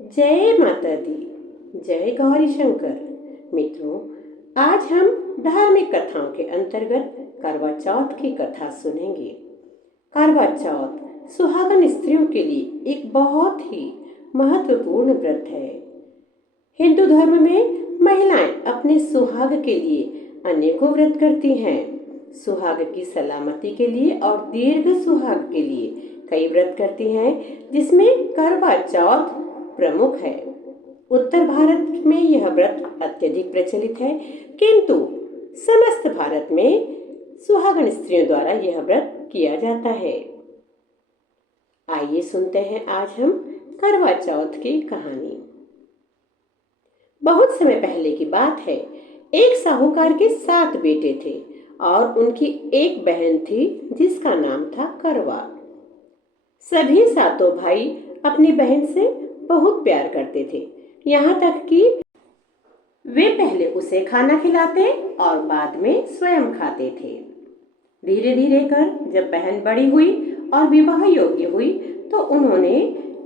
जय माता दी। जय गौरी शंकर। मित्रों, आज हम धार्मिक कथाओं के अंतर्गत करवा चौथ की कथा सुनेंगे। करवा चौथ सुहागन स्त्रियों के लिए एक बहुत ही महत्वपूर्ण व्रत है। हिंदू धर्म में महिलाएं अपने सुहाग के लिए अनेकों व्रत करती हैं। सुहाग की सलामती के लिए और दीर्घ सुहाग के लिए कई व्रत करती हैं, जिसमें करवा चौथ प्रमुख है। उत्तर भारत में यह व्रत अत्यधिक प्रचलित है, किंतु समस्त भारत में सुहागन स्त्रियों द्वारा यह व्रत किया जाता है। आइए सुनते हैं आज हम करवा चौथ की कहानी। बहुत समय पहले की बात है। एक साहूकार के 7 बेटे थे और उनकी एक बहन थी जिसका नाम था करवा। सभी 7 भाई अपनी बहन से बहुत प्यार करते थे, यहाँ तक कि वे पहले उसे खाना खिलाते और बाद में स्वयं खाते थे। धीरे धीरे कर जब बहन बड़ी हुई और विवाह योग्य हुई तो उन्होंने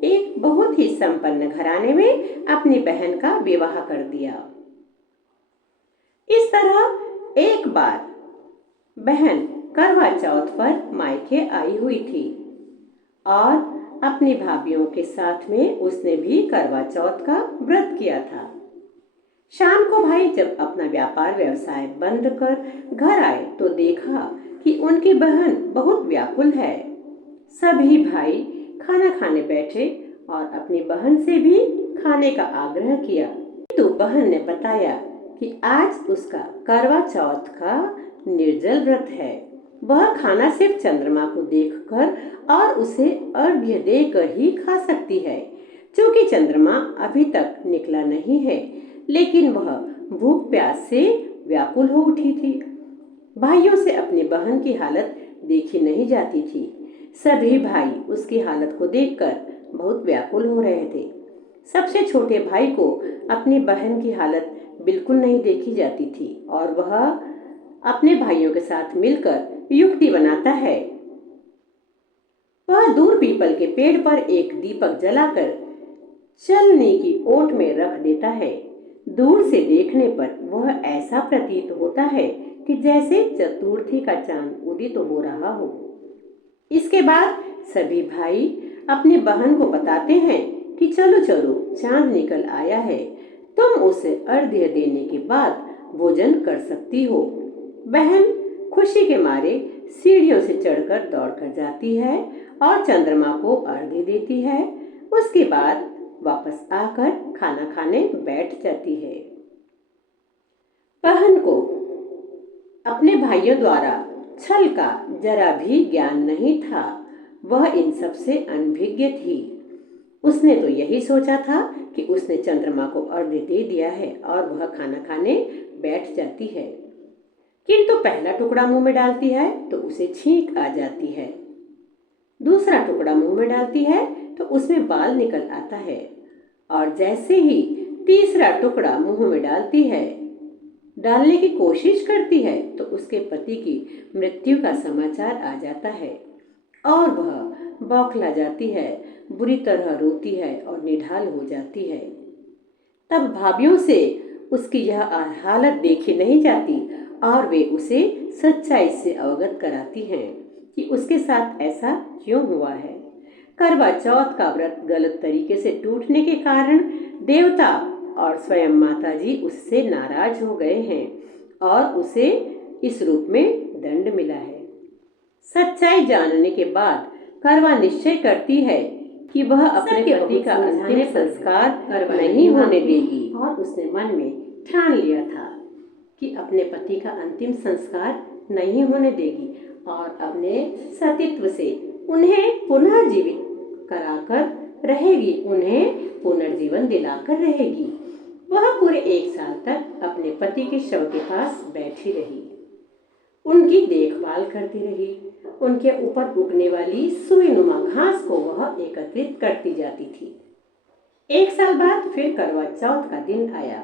एक बहुत ही संपन्न घराने में अपनी बहन का विवाह कर दिया। इस तरह एक बार बहन करवा चौथ पर मायके आई हुई थी और अपनी भाभीियों के साथ में उसने भी करवा चौथ का व्रत किया था। शाम को भाई जब अपना व्यापार व्यवसाय बंद कर घर आए तो देखा कि उनकी बहन बहुत व्याकुल है। सभी भाई खाना खाने बैठे और अपनी बहन से भी खाने का आग्रह किया, तो बहन ने बताया कि आज उसका करवा चौथ का निर्जल व्रत है। वह खाना सिर्फ चंद्रमा को देखकर और उसे अर्घ्य देकर ही खा सकती है। क्योंकि चंद्रमा अभी तक निकला नहीं है, लेकिन वह भूख प्यास से व्याकुल हो उठी थी। भाइयों से अपनी बहन की हालत देखी नहीं जाती थी। सभी भाई उसकी हालत को देखकर बहुत व्याकुल हो रहे थे। सबसे छोटे भाई को अपनी बहन की हालत बिल्कुल नहीं देखी जाती थी और वह अपने भाइयों के साथ मिलकर युक्ति बनाता है। वह दूर पीपल के पेड़ पर एक दीपक जलाकर चलनी की ओट में रख देता है। दूर से देखने पर वह ऐसा प्रतीत होता है कि जैसे चतुर्थी का चांद उदित हो रहा हो। इसके बाद सभी भाई अपनी बहन को बताते हैं कि चलो चलो चांद निकल आया है, तुम उसे अर्घ्य देने के बाद भोजन कर सकती हो। बहन खुशी के मारे सीढ़ियों से चढ़कर दौड़कर जाती है और चंद्रमा को अर्घ्य देती है। उसके बाद वापस आकर खाना खाने बैठ जाती है। बहन को अपने भाइयों द्वारा छल का जरा भी ज्ञान नहीं था। वह इन सब से अनभिज्ञ थी। उसने तो यही सोचा था कि उसने चंद्रमा को अर्घ्य दे दिया है और वह खाना खाने बैठ जाती है, किंतु पहला टुकड़ा मुंह में डालती है तो उसे छींक आ जाती है। दूसरा टुकड़ा मुंह में डालती है तो उसमें बाल निकल आता है और जैसे ही तीसरा टुकड़ा मुंह में डालने की कोशिश करती है तो उसके पति की मृत्यु का समाचार आ जाता है और वह बौखला जाती है, बुरी तरह रोती है और निढाल हो जाती है। तब भाभीियों से उसकी यह हालत देखी नहीं जाती और वे उसे सच्चाई से अवगत कराती हैं कि उसके साथ ऐसा क्यों हुआ है। करवा चौथ का व्रत गलत तरीके से टूटने के कारण देवता और स्वयं माता जी उससे नाराज हो गए हैं और उसे इस रूप में दंड मिला है। सच्चाई जानने के बाद करवा निश्चय करती है कि वह अपने पति का अंतिम संस्कार नहीं होने देगी और उसने मन में ठान लिया था कि अपने पति का अंतिम संस्कार नहीं होने देगी और अपने सतीत्व से उन्हें पुनः जीवित कराकर रहेगी, उन्हें पुनर्जीवन दिलाकर रहेगी। वह पूरे 1 साल तक अपने पति के शव के पास बैठी रही, उनकी देखभाल करती रही। उनके ऊपर उगने वाली सुईनुमा घास को वह एकत्रित करती जाती थी। 1 साल बाद फिर करवा चौथ का दिन आया।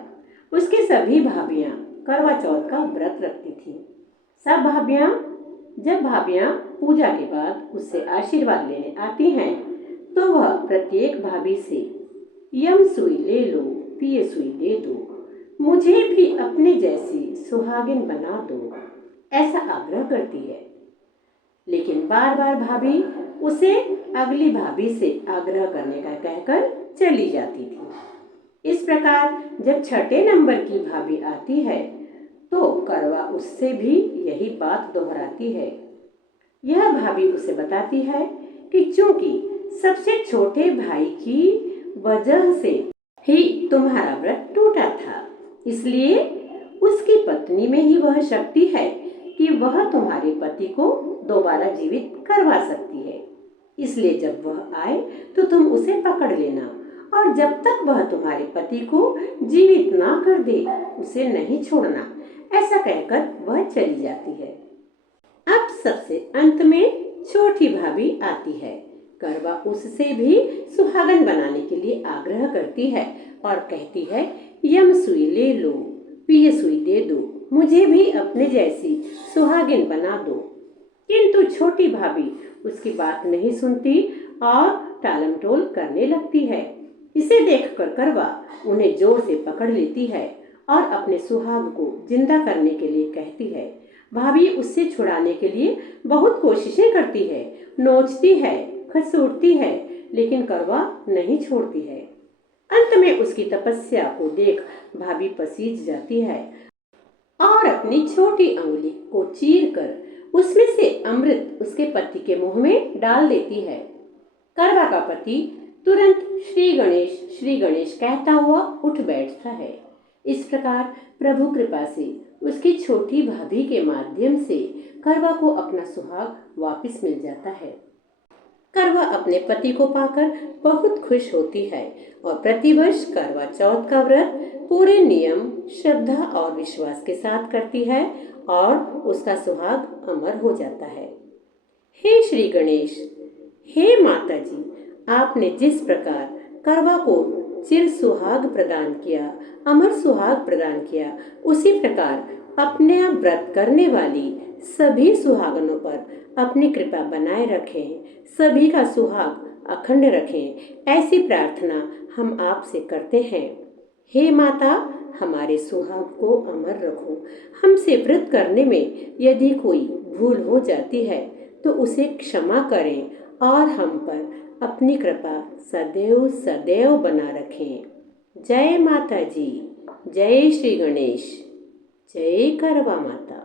उसकी सभी भाभियां करवा चौथ का व्रत रखती थी। जब भाभियां पूजा के बाद उससे आशीर्वाद लेने आती हैं तो वह प्रत्येक भाभी से यम सुई ले लो, पिए सुई दे दो, मुझे भी अपने जैसी सुहागिन बना दो, ऐसा आग्रह करती है। लेकिन बार बार भाभी उसे अगली भाभी से आग्रह करने का कहकर चली जाती थी। इस प्रकार जब छठे नंबर की भाभी आती है तो करवा उससे भी यही बात दोहराती है। यह भाभी उसे बताती है कि चूंकि सबसे छोटे भाई की वजह से ही तुम्हारा व्रत टूटा था, इसलिए उसकी पत्नी में ही वह शक्ति है कि वह तुम्हारे पति को दोबारा जीवित करवा सकती है। इसलिए जब वह आए तो तुम उसे पकड़ लेना और जब तक वह तुम्हारे पति को जीवित ना कर दे उसे नहीं छोड़ना, ऐसा कहकर वह चली जाती है। अब सबसे अंत में छोटी भाभी आती है। करवा उससे भी सुहागन बनाने के लिए आग्रह करती है और कहती है, यम सुई ले लो, पिए सुई दे दो, मुझे भी अपने जैसी सुहागिन बना दो। किंतु छोटी भाभी उसकी बात नहीं सुनती और टालमटोल करने लगती है। इसे देखकर करवा उन्हें जोर से पकड़ लेती है और अपने सुहाग को जिंदा करने के लिए कहती है। भाभी उससे छुड़ाने के लिए बहुत कोशिशें करती है, नोचती है, खसूटती है, लेकिन करवा नहीं छोड़ती है। अंत में उसकी तपस्या को देख भाभी पसीज जाती है और अपनी छोटी अंगुली को चीर कर उसमें से अमृत उसके पति के मुंह में डाल देती है। करवा का पति तुरंत श्री गणेश कहता हुआ उठ बैठता है। इस प्रकार प्रभु कृपा से उसकी छोटी भाभी के माध्यम से करवा को अपना सुहाग वापस मिल जाता है। करवा अपने पति को पाकर बहुत खुश होती है और प्रतिवर्ष करवा चौथ का व्रत पूरे नियम, श्रद्धा और विश्वास के साथ करती है और उसका सुहाग अमर हो जाता है। हे श्री गणेश, हे माता जी, आपने जिस प्रकार करवा को चिर सुहाग प्रदान किया, अमर सुहाग प्रदान किया, उसी प्रकार अपने व्रत करने वाली सभी सुहागनों पर अपनी कृपा बनाए रखें, सभी का सुहाग अखंड रखें, ऐसी प्रार्थना हम आपसे करते हैं। हे माता, हमारे सुहाग को अमर रखो। हमसे व्रत करने में यदि कोई भूल हो जाती है तो उसे क्षमा करें और हम पर अपनी कृपा सदैव सदैव बना रखें। जय माता जी, जय श्री गणेश, जय करवा माता।